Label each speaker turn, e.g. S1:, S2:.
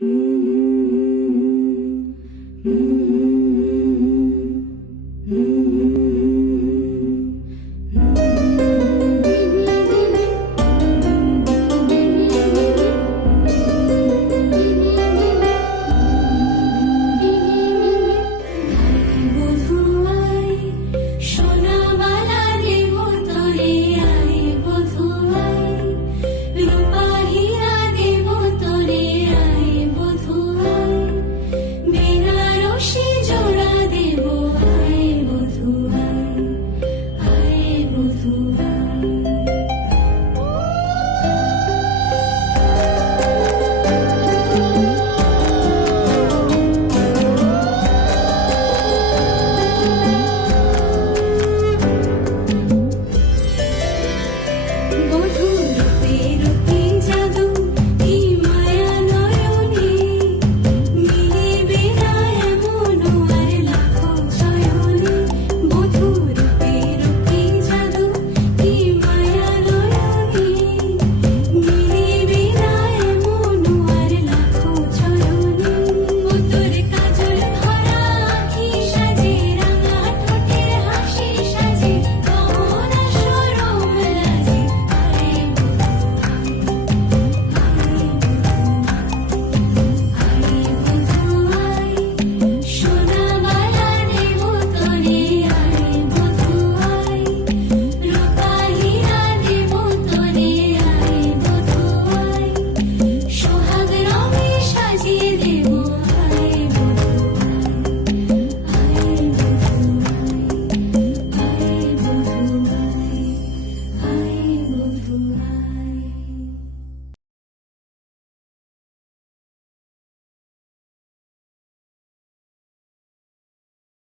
S1: Mm.